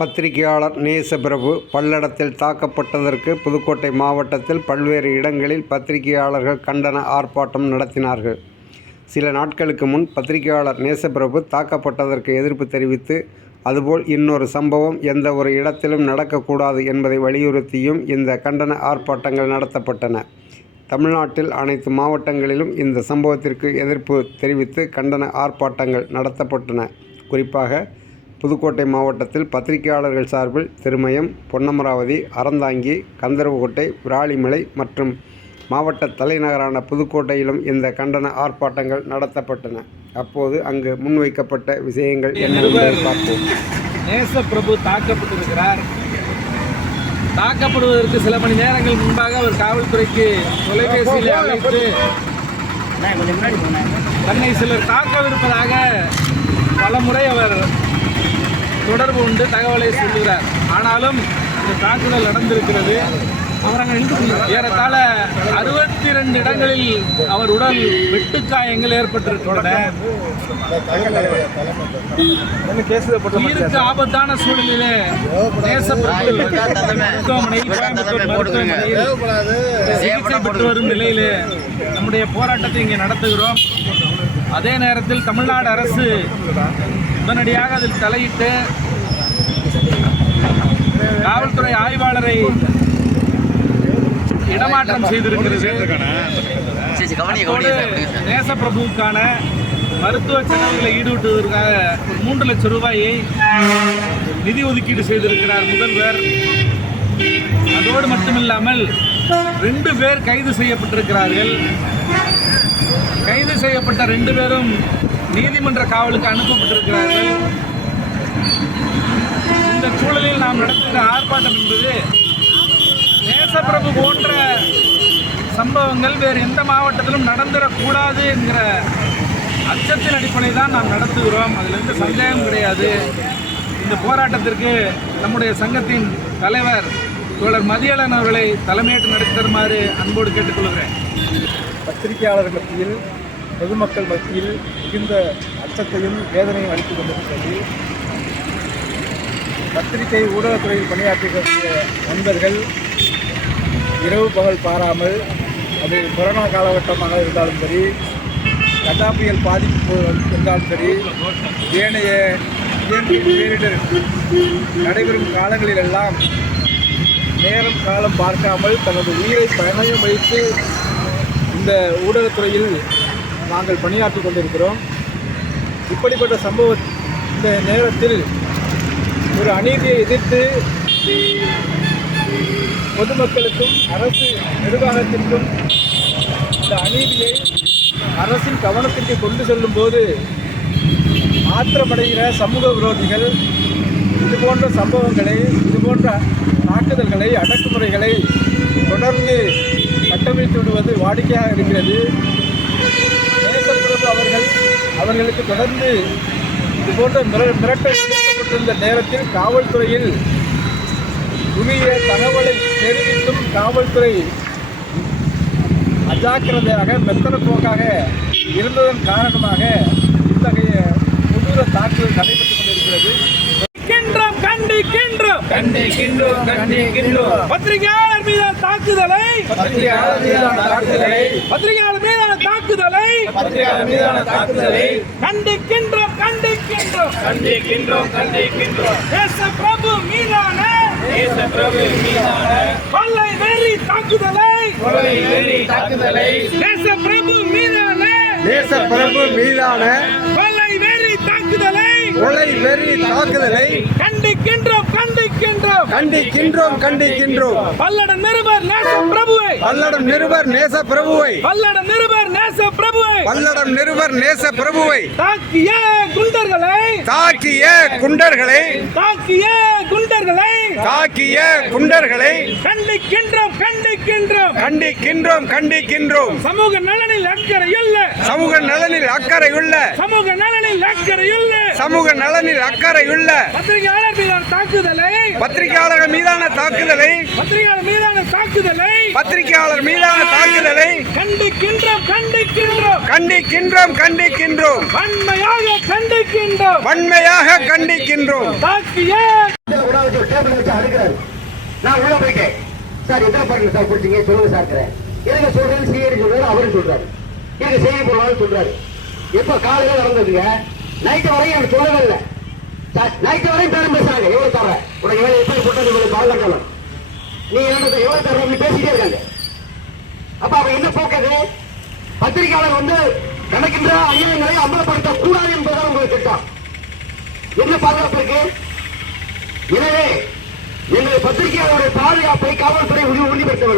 பத்திரிகையாளர் நேசபிரபு பல்லடத்தில் தாக்கப்பட்டதற்கு புதுக்கோட்டை மாவட்டத்தில் பல்வேறு இடங்களில் பத்திரிகையாளர்கள் கண்டன ஆர்ப்பாட்டம் நடத்தினார்கள். சில நாட்களுக்கு முன் பத்திரிகையாளர் நேசப்பிரபு தாக்கப்பட்டதற்கு எதிர்ப்பு தெரிவித்து அதுபோல் இன்னொரு சம்பவம் எந்த ஒரு இடத்திலும் நடக்கக்கூடாது என்பதை வலியுறுத்தியும் இந்த கண்டன ஆர்ப்பாட்டங்கள் நடத்தப்பட்டன. தமிழ்நாட்டில் அனைத்து மாவட்டங்களிலும் இந்த சம்பவத்திற்கு எதிர்ப்பு தெரிவித்து கண்டன ஆர்ப்பாட்டங்கள் நடத்தப்பட்டன. குறிப்பாக புதுக்கோட்டை மாவட்டத்தில் பத்திரிகையாளர்கள் சார்பில் திருமயம் பொன்னமராவதி அறந்தாங்கி கந்தர்வக்கோட்டை விராலிமலை மற்றும் மாவட்ட தலைநகரான புதுக்கோட்டையிலும் இந்த கண்டன ஆர்ப்பாட்டங்கள் நடத்தப்பட்டன. அப்போது அங்கு முன்வைக்கப்பட்ட விஷயங்கள் என்ன பார்ப்போம். நேச பிரபு தாக்கப்பட்டிருக்கிறார். தாக்கப்படுவதற்கு சில மணி நேரங்கள் முன்பாக அவர் காவல்துறைக்கு தொலைபேசியில் அழைத்து தன்னை சிலர் தாக்கவிருப்பதாக பலமுறை அவர் தொடர்பு கொண்டு தகவலை சொல்லுகிறார். ஆனாலும் இந்த தாக்குதல் நடந்திருக்கிறது. ஏறத்தாழ அறுபத்தி ரெண்டு இடங்களில் அவர் உடல் வெட்டுக்காயங்கள் ஏற்பட்டிருக்கின்றன. உயிருக்கு ஆபத்தான சூழ்நிலையிலே மருத்துவமனையில் கோயம்புத்தூர் மருத்துவமனையில் சிகிச்சை பெற்று வரும் நிலையிலே நம்முடைய போராட்டத்தை இங்கே நடத்துகிறோம். அதே நேரத்தில் தமிழ்நாடு அரசு உடனடியாக அதில் தலையிட்டு காவல்துறை ஆய்வாளரை இடமாற்றம் செய்திருக்கிறது. நேசப்பிரபுவுக்கான மருத்துவ செலவுகளை ஈடுபட்டுவதற்காக ஒரு மூன்று லட்சம் ரூபாயை நிதி ஒதுக்கீடு செய்திருக்கிறார் முதல்வர். அதோடு மட்டுமில்லாமல் ரெண்டு பேர் கைது செய்யப்பட்டிருக்கிறார்கள். கைது செய்யப்பட்ட ரெண்டு பேரும் நீதிமன்ற காவலுக்கு அனுப்பப்பட்டிருக்கிறார்கள். இந்த சூழலில் நாம் நடத்துகிற ஆர்ப்பாட்டம் என்பது நேசப்பிரபு போன்ற சம்பவங்கள் வேறு எந்த மாவட்டத்திலும் நடந்துடக்கூடாது என்கிற அச்சத்தின் அடிப்படை தான் நாம் நடத்துகிறோம். அதில் எந்த சந்தேகம் கிடையாது. இந்த போராட்டத்திற்கு நம்முடைய சங்கத்தின் தலைவர் தோழர் மதியழன் அவர்களை தலைமையேற்று நடத்தி தருமாறு அன்போடு கேட்டுக்கொள்கிறேன். பத்திரிகையாளர் மத்தியில் பொதுமக்கள் மத்தியில் மிகுந்த அச்சத்தையும் வேதனையும் அளித்துக் கொண்டிருக்கிறது. பத்திரிகை ஊடகத்துறையில் பணியாற்றக்கூடிய நண்பர்கள் இரவு பகல் பாராமல் அது கொரோனா காலகட்டமாக இருந்தாலும் சரி கஜா புயல் பாதிப்பு இருந்தாலும் சரி ஏனைய இயற்கை பேரிடர் நடைபெறும் காலங்களிலெல்லாம் நேரம் காலம் பார்க்காமல் தனது உயிரை பயணம் வைத்து இந்த ஊடகத்துறையில் நாங்கள் பணியாற்றி கொண்டிருக்கிறோம். இப்படிப்பட்ட சம்பவ இந்த நேரத்தில் ஒரு அநீதியை எதிர்த்து பொதுமக்களுக்கும் அரசு நிர்வாகத்திற்கும் இந்த அநீதியை அரசின் கவனத்திற்கு கொண்டு செல்லும் போது ஆத்திரமடைகிற சமூக விரோதிகள் இது போன்ற சம்பவங்களை இது போன்ற தாக்குதல்களை அடக்குமுறைகளை தொடர்ந்து கட்டமைத்து விடுவது வாடிக்கையாக இருக்கிறது. நேசப்பிரபு அவர்கள் அவர்களுக்கு தொடர்ந்து இது போன்ற மிரட்டல் விடுக்கப்பட்டிருந்த நேரத்தில் காவல்துறையில் உரிய தகவலை தெரிவித்தும் காவல்துறை அஜாக்கிரதையாக மெத்தன போக்காக இருந்ததன் காரணமாக இத்தகைய கொடூர தாக்குதல் நடைபெற்றுக் கொண்டிருக்கிறது. கண்டிக்கின்ற கண்டிக்கின்றோம் கண்டிக்கின்றோம் பத்திரிகையாளர் மீதான தாக்குதலை பத்திரிகையாளர் மீதான தாக்குதலை பத்திரிகையாளர் மீதான தாக்குதலை பத்திரிகையாளர் மீதான தாக்குதலை கண்டிக்கின்றோம் கண்டிக்கின்றோம் கண்டிக்கின்றோம் கண்டிக்கின்றோம் தேச பிரபு மீதான தேச பிரபு மீதான கொள்ளை வெறி தாக்குதலை கொலை வெறி தாக்குதலை தேச பிரபு மீதான தேச பிரபு மீதான கொள்ளை வெறி தாக்குதலை கொலை வெறி தாக்குதலை கண்டிக்கின்றோம். கண்டிக்கின்றோம் கண்டிக்கின்றோம். பல்லட நிருபர் நேச பிரபுவை. பல்லடம் நிருபர் நேச பிரபுவை. பல்லட நிருபர் நேச பிரபுவை. பல்லடம் நிருபர் நேச பிரபுவை. தாக்கிய குண்டர்களை. தாக்கிய குண்டர்களை. தாக்கிய குண்டர்களை. தாக்கிய குண்டர்களை. கண்டிக்கின்றோம் கண்டிக்கின்றோம். கண்டிக்கின்றோம் கண்டிக்கின்றோம். சமூக நலனில் அக்கறை இல்ல. சமூக நலனில் அக்கறையுள்ள சமூக நலனில் அக்கறை இல்ல சமூக நலனில் அக்கறையுள்ள பத்திரிகையாளர் மீதான தாக்குதலை. பத்திரிகையாளர்கள் மீதான தாக்குதலை. பத்திரிகையாளர் மீதான தாக்குதலை. பத்திரிகையாளர் மீதான தாக்குதலை. கண்டிக்கின்றோம் கண்டிக்கின்றோம். கண்டிக்கின்றோம் கண்டிக்கின்றோம். வன்மையாக கண்டிக்கின்றோம். வன்மையாக கண்டிக்கின்றோம். தாக்கிய. நான் உள்ள போயிட்டேன். சார் எத்தனை பாட்டில் சார் குடிச்சீங்க சொல்லுங்க சார் எனக்கு சொல்றது சிஐடி சொல்றாரு அவரும் சொல்றாரு. எனக்கு செய்தி போடுவாரு சொல்றாரு. எப்ப காலையில நடந்ததுங்க நைட்டு வரையும் எனக்கு சொல்லவே இல்லை. நைட்டு வரையும் பேரும் பேசுறாங்க எவ்வளவு தர உனக்கு வேலை எப்படி போட்டது உங்களுக்கு கால் கட்டணும். நீ என்ன எவ்வளவு தர அப்படி பேசிட்டே இருக்காங்க அப்ப அவன் என்ன போக்குது பத்திரிகையாளர் வந்து நடக்கின்ற அநியாயங்களை அமலப்படுத்த கூடாது என்பதுதான் உங்களுக்கு திட்டம். என்ன பாதுகாப்பு இருக்கு? எனவே எங்கள் பத்திரிகையாளருடைய பாதுகாப்பை காவல்துறை உறுதி- உறுதிப்படுத்த வேண்டும்.